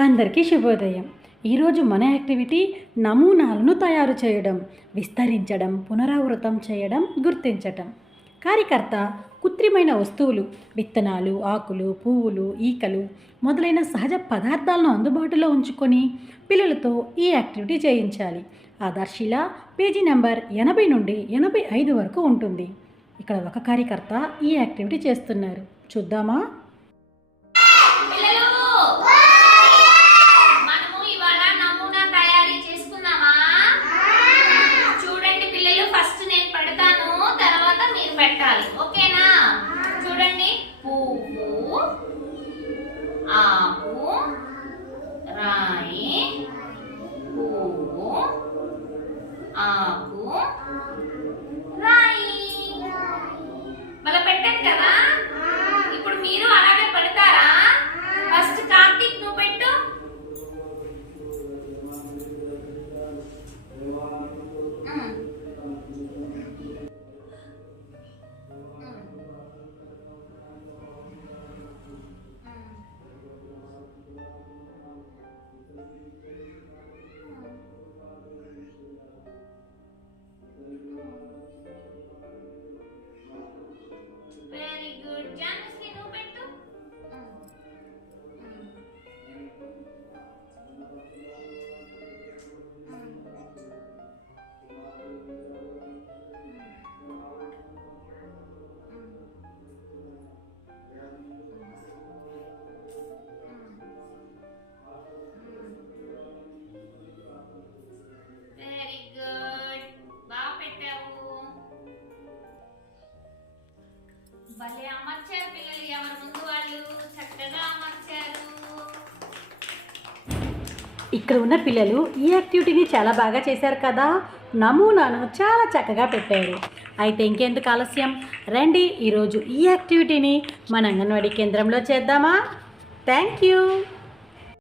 అందరికీ శుభోదయం. ఈరోజు మన యాక్టివిటీ నమూనాలను తయారు చేయడం విస్తరించడం పునరావృతం చేయడం గుర్తించటం. కార్యకర్త కృత్రిమైన వస్తువులు విత్తనాలు ఆకులు పువ్వులు ఈకలు మొదలైన సహజ పదార్థాలను అందుబాటులో ఉంచుకొని పిల్లలతో ఈ యాక్టివిటీ చేయించాలి. ఆధార్శిల పేజీ నెంబర్ ఎనభై నుండి ఎనభై ఐదు వరకు ఉంటుంది. ఇక్కడ ఒక కార్యకర్త ఈ యాక్టివిటీ చేస్తున్నారు. చూద్దామా? పెట్టాలి. ఓకేనా? చూడండి. పువ్వు ఆకు రాయి పువ్వు ఆకు వెరీ గుడ్ జానకి నువ్వు పెట్టు వెరీ గుడ్ బాగా పెట్టావు భలే అమర్చారు ఇక్కడ ఉన్న పిల్లలు ఈ యాక్టివిటీని చాలా బాగా చేశారు కదా. నమూనాను చాలా చక్కగా పెట్టారు. అయితే ఇంకెందుకు ఆలస్యం? రండి ఈరోజు ఈ యాక్టివిటీని మన అంగన్వాడీ కేంద్రంలో చేద్దామా? Thank you.